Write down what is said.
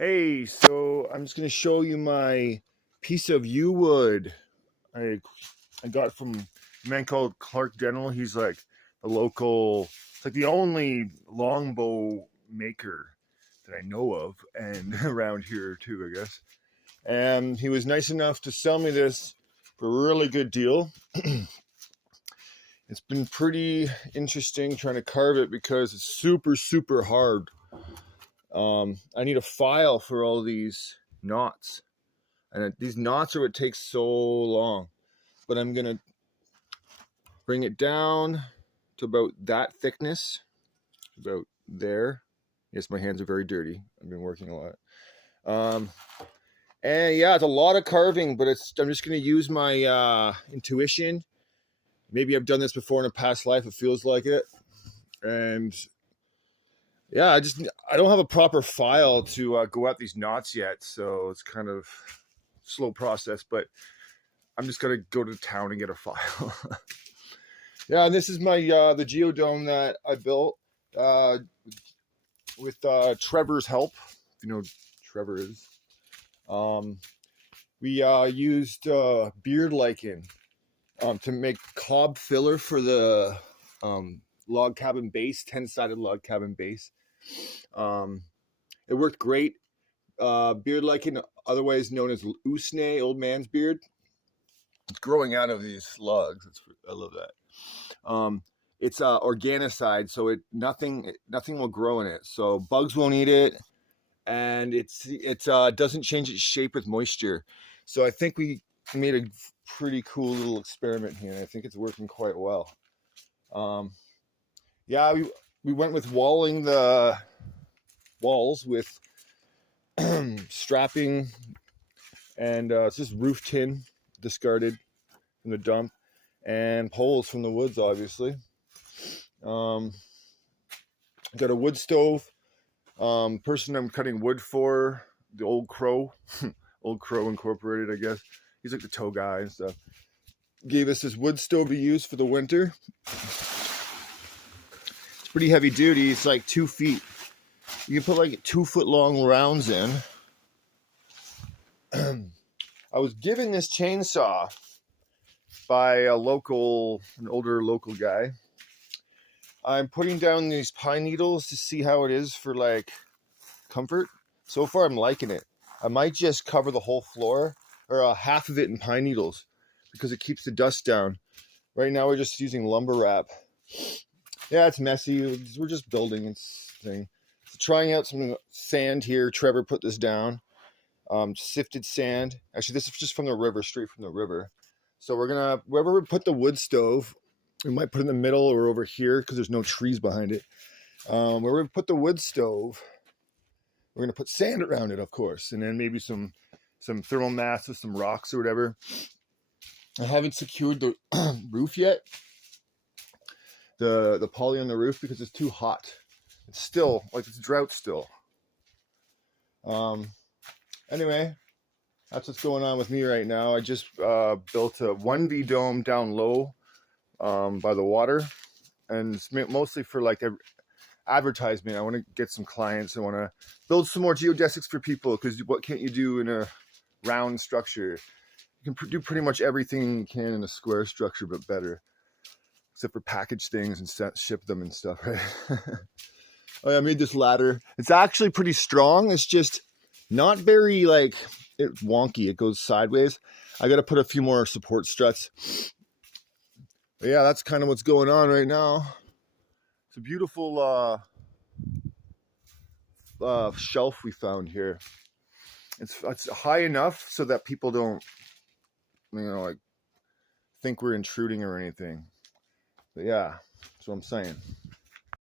Hey, so I'm just gonna show you my piece of yew wood I got from a man called Clark Dental. He's like the local, it's like the only longbow maker that I know of, and around here too, I guess. And he was nice enough to sell me this for a really good deal. It's been pretty interesting trying to carve it because it's super hard. I need a file for all these knots. And these knots are what takes so long. But I'm gonna bring it down to about that thickness, about there. Yes, my hands are very dirty. I've been working a lot. Um, and yeah, it's a lot of carving, but I'm just gonna use my intuition. Maybe I've done this before in a past life. It feels like it. And yeah, I don't have a proper file to go at these knots yet, so it's kind of slow process. But I'm just gonna go to town and get a file. Yeah, and this is my the geodome that I built uh, with Trevor's help. If you know who Trevor is. Um, we used beard lichen to make cob filler for the log cabin base, 10-sided log cabin base. It worked great. Beard lichen, otherwise known as usne, old man's beard, it's growing out of these logs. I love that. It's organicide, so nothing will grow in it. So bugs won't eat it, and it doesn't change its shape with moisture. So I think we made a pretty cool little experiment here. I think it's working quite well. Yeah, we went with walling the walls with strapping, and it's just roof tin discarded from the dump, and poles from the woods, obviously. Got a wood stove. Person I'm cutting wood for, the Old Crow, Old Crow Incorporated, I guess. He's like the tow guy and stuff. Gave us this wood stove to use for the winter. It's pretty heavy duty. It's like 2 feet. You can put like 2-foot long rounds in. I was given this chainsaw by an older local guy. I'm putting down these pine needles to see how it is for like comfort. So far I'm liking it. I might just cover the whole floor or half of it in pine needles because it keeps the dust down. Right now we're just using lumber wrap. Yeah, it's messy. We're just building this thing. So trying out some sand here. Trevor put this down. Sifted sand. Actually, this is just from the river, straight from the river. So we're gonna, wherever we put the wood stove, we might put it in the middle or over here because there's no trees behind it. Where we put the wood stove, we're gonna put sand around it, of course, and then maybe some thermal mass with some rocks or whatever. I haven't secured the roof yet, the poly on the roof, because it's too hot. It's still like it's drought still. Anyway, that's what's going on with me right now. I just built a 1V dome down low by the water, and it's mostly for like advertisement. I want to get some clients. I want to build some more geodesics for people, because what can't you do in a round structure? You can do pretty much everything you can in a square structure, but better, except for package things and ship them and stuff, right? Oh, yeah, I made this ladder. It's actually pretty strong. It's just not very it's wonky. It goes sideways. I got to put a few more support struts. But yeah, that's kind of what's going on right now. It's a beautiful shelf we found here. It's high enough so that people don't, think we're intruding or anything. But yeah, that's what I'm saying.